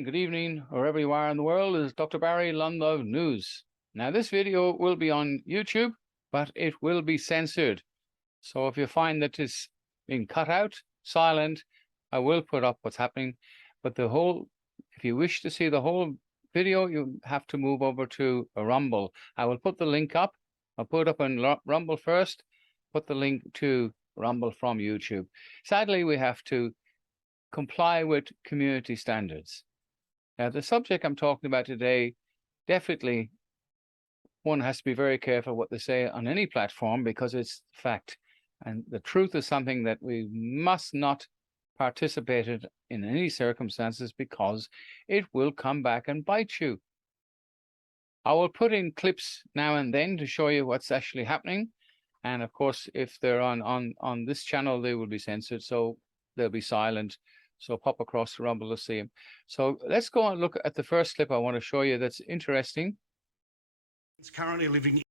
and good evening, wherever you are in the world. Is Dr. Barry Lundlove News. Now, this video will be on YouTube, but it will be censored. So if you find that it's being cut out, silent, I will put up what's happening. But if you wish to see the whole video, you have to move over to Rumble. I will put the link up. I'll put it up on Rumble first, put the link to Rumble from YouTube. Sadly, we have to comply with community standards. Now, the subject I'm talking about today, definitely one has to be very careful what they say on any platform because it's fact. And the truth is something that we must not participate in any circumstances because it will come back and bite you. I will put in clips now and then to show you what's actually happening. And of course, if they're on this channel, they will be censored. So they'll be silent. So pop across to Rumble to see them. So let's go and look at the first clip I want to show you that's interesting. It's currently living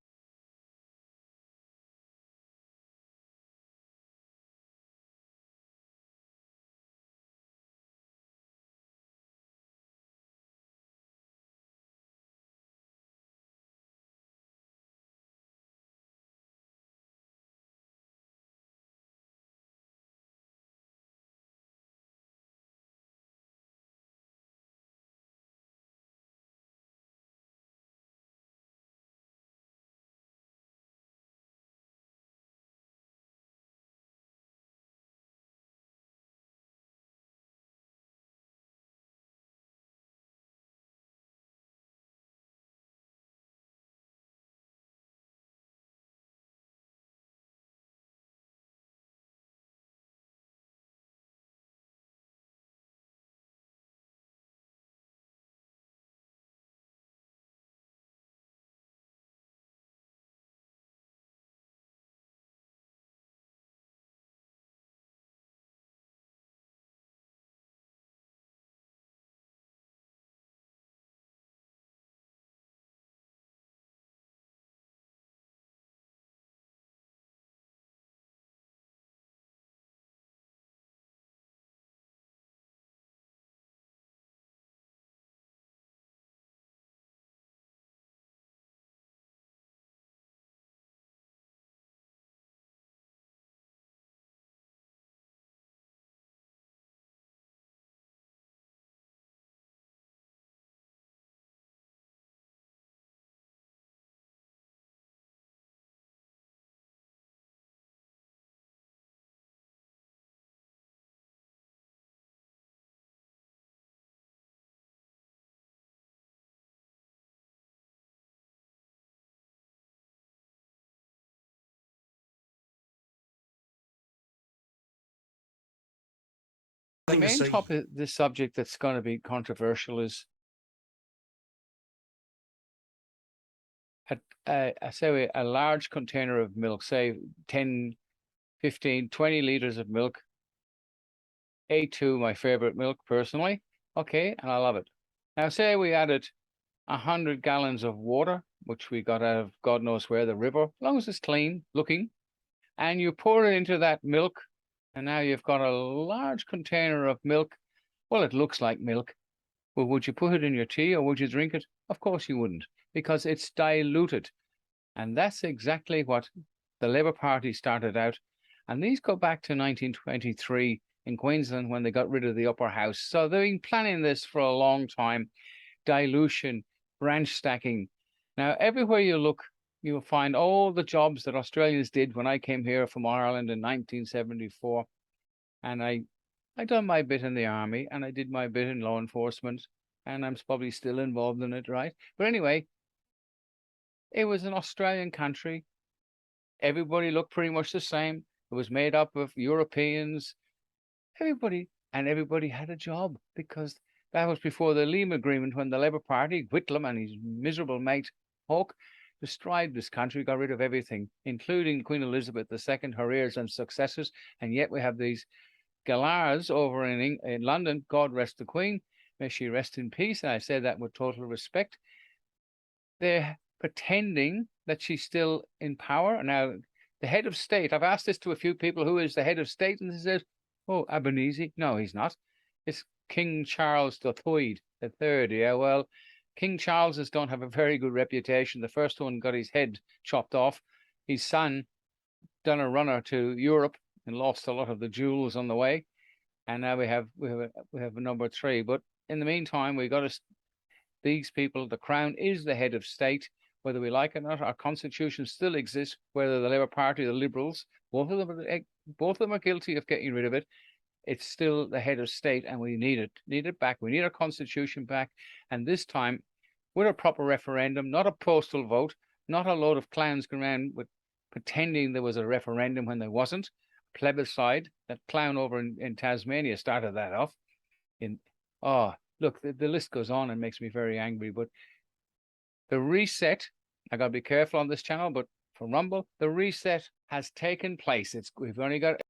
The main topic of this subject that's going to be controversial is a large container of milk, say 10, 15, 20 liters of milk. A2, my favorite milk personally. Okay, and I love it. Now, say we added 100 gallons of water, which we got out of God knows where, the river, as long as it's clean looking, and you pour it into that milk, and now you've got a large container of milk. Well, it looks like milk. Well, would you put it in your tea or would you drink it? Of course you wouldn't, because it's diluted. And that's exactly what the Labour Party started out. And these go back to 1923 in Queensland when they got rid of the upper house. So they've been planning this for a long time. Dilution, branch stacking. Now, everywhere you look, you'll find all the jobs that Australians did when I came here from Ireland in 1974. And I done my bit in the army and I did my bit in law enforcement, and I'm probably still involved in it, right? But anyway, it was an Australian country. Everybody looked pretty much the same. It was made up of Europeans, everybody had a job, because that was before the Liam Agreement, when the Labour Party, Whitlam and his miserable mate Hawke, destroyed this country, got rid of everything, including Queen Elizabeth II, her heirs and successors. And yet we have these galahs over in London. God rest the Queen. May she rest in peace. And I say that with total respect. They're pretending that she's still in power. Now, the head of state, I've asked this to a few people, who is the head of state? And they said, oh, Albanese. No, he's not. It's King Charles the Third. Yeah, well, King Charleses don't have a very good reputation. The first one got his head chopped off. His son done a runner to Europe and lost a lot of the jewels on the way. And now we have a number three. But in the meantime, we got to these people. The Crown is the head of state, whether we like it or not. Our constitution still exists. Whether the Labour Party, the Liberals, both of them are guilty of getting rid of it. It's still the head of state, and we need it back. We need our constitution back, and this time with a proper referendum, not a postal vote, not a load of clowns going around with pretending there was a referendum when there wasn't. Plebiscite, that clown over in Tasmania started that off. Look, the list goes on and makes me very angry. But the reset, I got to be careful on this channel, but for Rumble, the reset has taken place. We've only got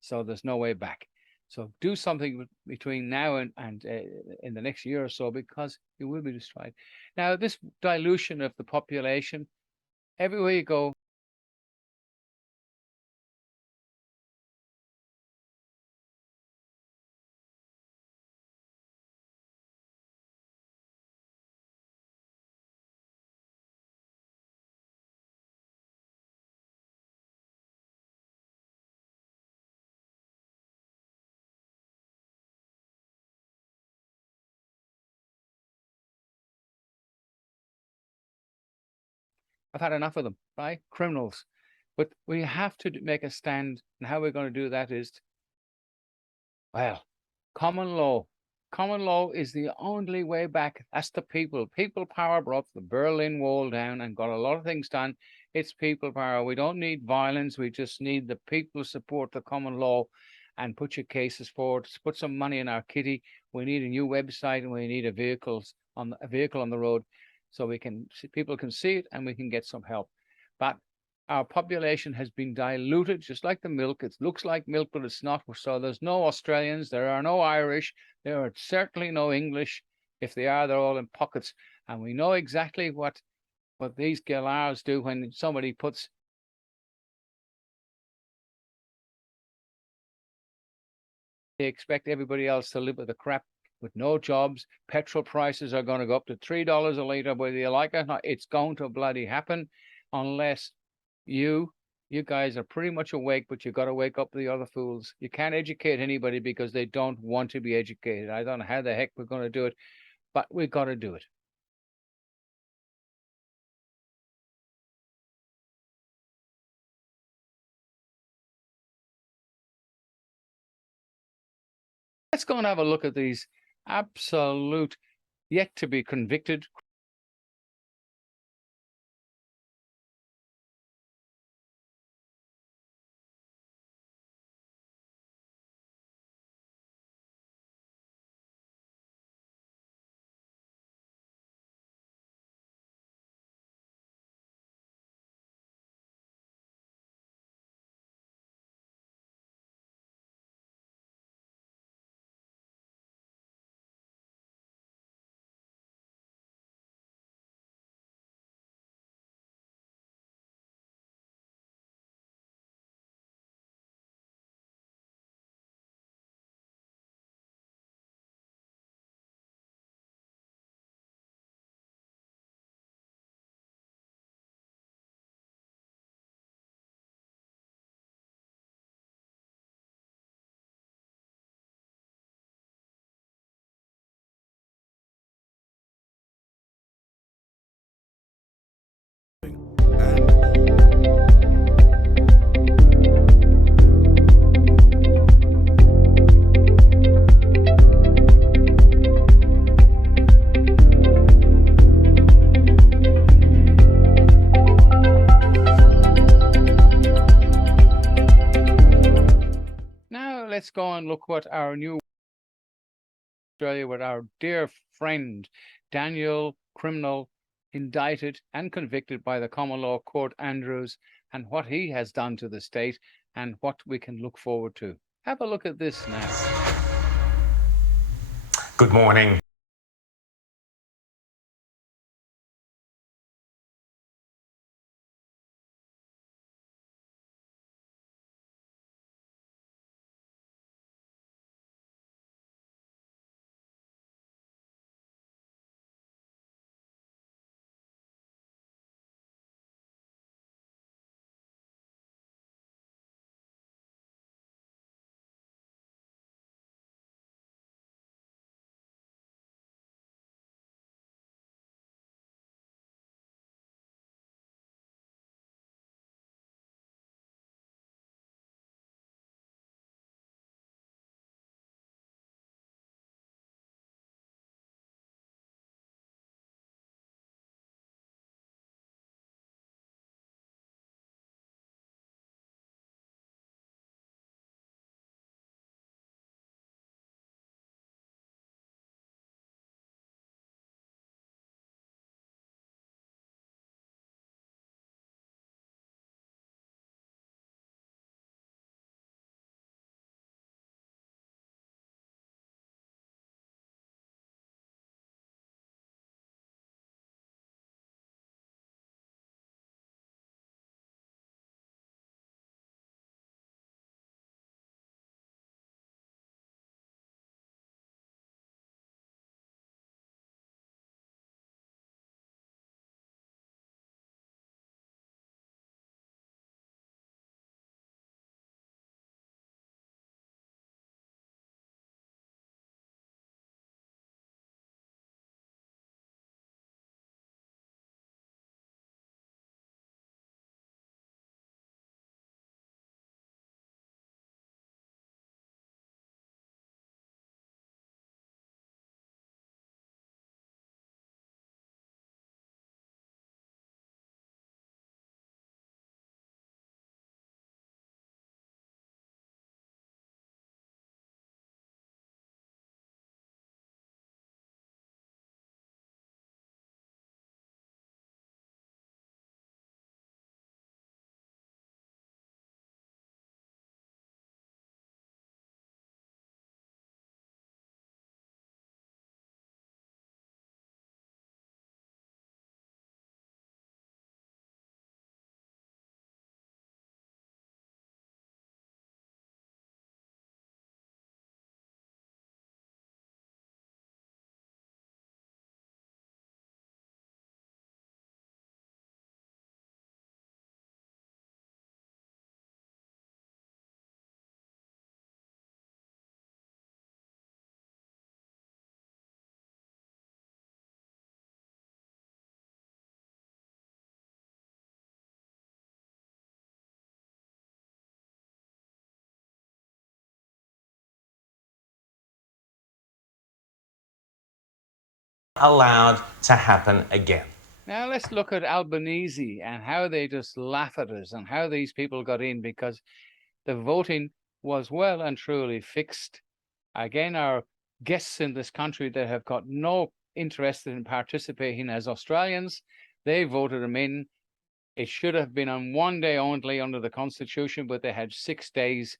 so there's no way back. So do something between now and in the next year or so, because it will be destroyed. Now, this dilution of the population, everywhere you go, I've had enough of them, right? Criminals. But we have to make a stand, and how we're going to do that is, well, common law. Common law is the only way back. That's the people. People power brought the Berlin Wall down and got a lot of things done. It's people power. We don't need violence. We just need the people to support the common law and put your cases forward. Put some money in our kitty. We need a new website, and we need a vehicle on the road, so people can see it and we can get some help. But our population has been diluted, just like the milk. It looks like milk, but it's not. So there's no Australians, there are no Irish, there are certainly no English. If they are, they're all in pockets. And we know exactly what these galars do when somebody puts they expect everybody else to live with the crap with no jobs. Petrol prices are going to go up to $3 a litre, whether you like it or not. It's going to bloody happen unless you guys are pretty much awake, but you got to wake up the other fools. You can't educate anybody because they don't want to be educated. I don't know how the heck we're going to do it, but we've got to do it. Let's go and have a look at these absolute yet to be convicted let's go and look what our new Australia with our dear friend Daniel, criminal, indicted and convicted by the Common Law Court Andrews, and what he has done to the state and what we can look forward to. Have a look at this now. Good morning. allowed to happen again. Now let's look at Albanese and how they just laugh at us and how these people got in, because the voting was well and truly fixed. Again, our guests in this country that have got no interest in participating as Australians, they voted them in. It should have been on one day only under the Constitution, but they had 6 days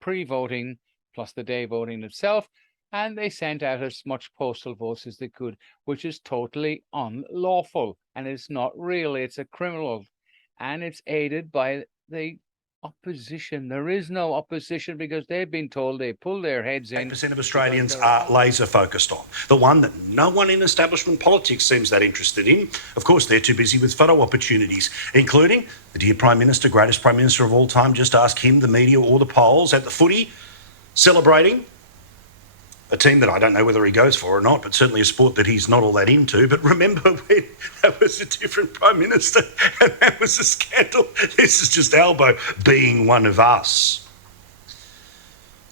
pre-voting plus the day voting itself, and they sent out as much postal votes as they could, which is totally unlawful, and it's not real. It's a criminal, and it's aided by the opposition. There is no opposition because they've been told they pull their heads in. 8% of Australians are laser focused on. The one that no one in establishment politics seems that interested in. Of course, they're too busy with photo opportunities, including the dear Prime Minister, greatest Prime Minister of all time. Just ask him, the media or the polls at the footy, celebrating a team that I don't know whether he goes for or not, but certainly a sport that he's not all that into. But remember when that was a different Prime Minister and that was a scandal? This is just Albo being one of us.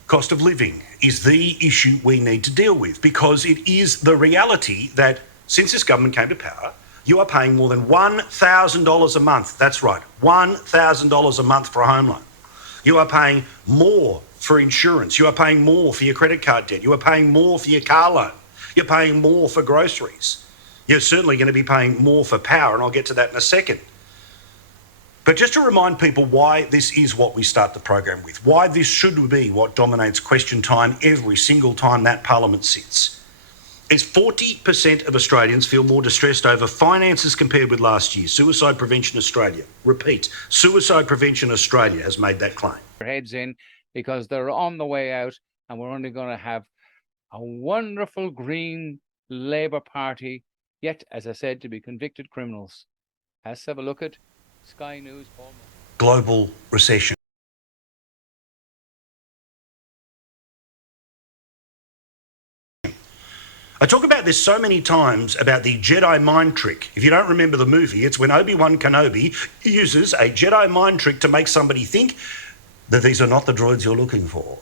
Cost of living is the issue we need to deal with, because it is the reality that since this government came to power, you are paying more than $1,000 a month. That's right, $1,000 a month for a home loan. You are paying more for insurance. You are paying more for your credit card debt. You are paying more for your car loan. You're paying more for groceries. You're certainly going to be paying more for power, and I'll get to that in a second. But just to remind people why this is what we start the program with, why this should be what dominates question time every single time that Parliament sits, is 40% of Australians feel more distressed over finances compared with last year. Suicide Prevention Australia, repeat, Suicide Prevention Australia has made that claim. Their heads in because they're on the way out, and we're only going to have a wonderful Green Labour Party, yet, as I said, to be convicted criminals. Let's have a look at Sky News. Global recession. I talk about this so many times about the Jedi mind trick. If you don't remember the movie, it's when Obi-Wan Kenobi uses a Jedi mind trick to make somebody think that these are not the droids you're looking for.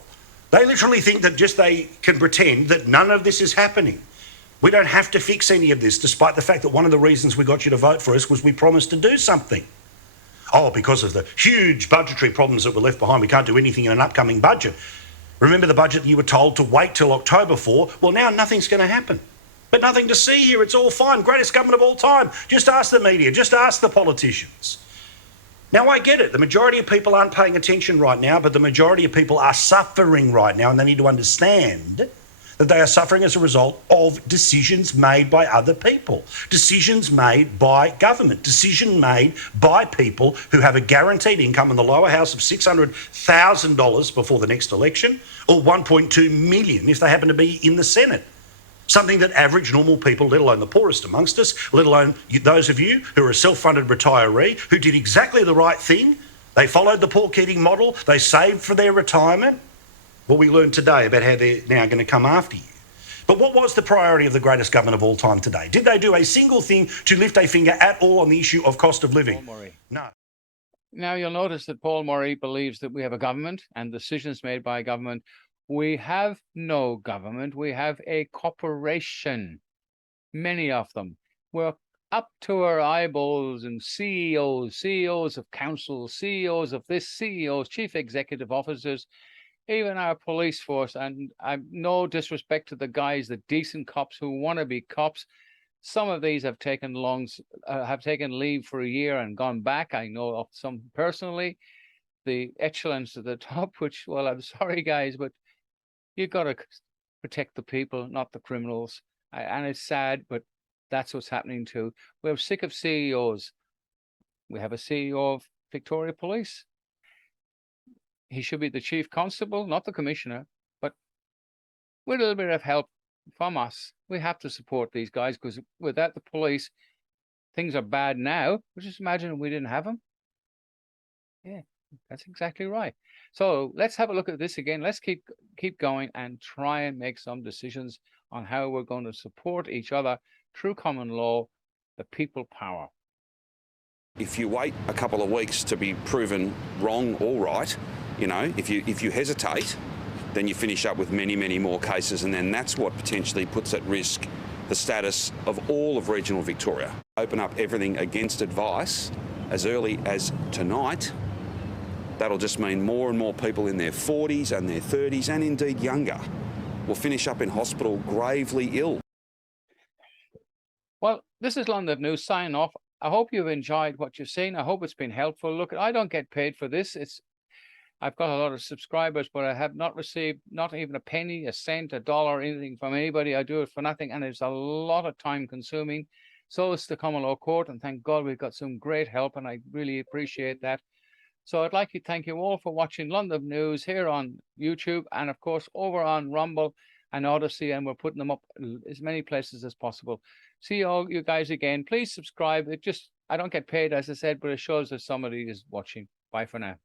They literally think that just they can pretend that none of this is happening. We don't have to fix any of this, despite the fact that one of the reasons we got you to vote for us was we promised to do something. Oh, because of the huge budgetary problems that were left behind, we can't do anything in an upcoming budget. Remember the budget that you were told to wait till October for? Well, now nothing's going to happen. But nothing to see here. It's all fine. Greatest government of all time. Just ask the media. Just ask the politicians. Now, I get it. The majority of people aren't paying attention right now, but the majority of people are suffering right now, and they need to understand that they are suffering as a result of decisions made by other people, decisions made by government, decision made by people who have a guaranteed income in the lower house of $600,000 before the next election, or $1.2 million if they happen to be in the Senate. Something that average normal people, let alone the poorest amongst us, let alone those of you who are a self-funded retiree who did exactly the right thing, they followed the Paul Keating model, they saved for their retirement. Well, we learned today about how they're now going to come after you. But what was the priority of the greatest government of all time today? Did they do a single thing to lift a finger at all on the issue of cost of living? Paul Murray. No. Now, you'll notice that Paul Murray believes that we have a government and decisions made by government. We have no government. We have a corporation, many of them. We're up to our eyeballs in CEOs of councils, CEOs of this, CEOs, chief executive officers, even our police force. And I'm no disrespect to the guys, the decent cops who want to be cops. Some of these have taken leave for a year and gone back. I know of some personally. The echelons at the top, which, well, I'm sorry, guys, but you got to protect the people, not the criminals. And it's sad, but that's what's happening too. We're sick of CEOs. We have a CEO of Victoria Police. He should be the chief constable, not the commissioner. But with a little bit of help from us, we have to support these guys, because without the police, things are bad now. But just imagine if we didn't have them. Yeah, that's exactly right. So let's have a look at this again. Let's keep going and try and make some decisions on how we're going to support each other through common law, the people power. If you wait a couple of weeks to be proven wrong or right, you know, if you hesitate, then you finish up with many, many more cases, and then that's what potentially puts at risk the status of all of regional Victoria. Open up everything against advice as early as tonight. That'll just mean more and more people in their 40s and their 30s, and indeed younger, will finish up in hospital gravely ill. Well, this is London News signing off. I hope you've enjoyed what you've seen. I hope it's been helpful. Look, I don't get paid for this. I've got a lot of subscribers, but I have not received not even a penny, a cent, a dollar, anything from anybody. I do it for nothing, and it's a lot of time consuming. So it's the common law court, and thank God we've got some great help, and I really appreciate that. So I'd like to thank you all for watching London News here on YouTube, and of course over on Rumble and Odyssey, and we're putting them up as many places as possible. See all you guys again. Please subscribe. I don't get paid, as I said, but it shows that somebody is watching. Bye for now.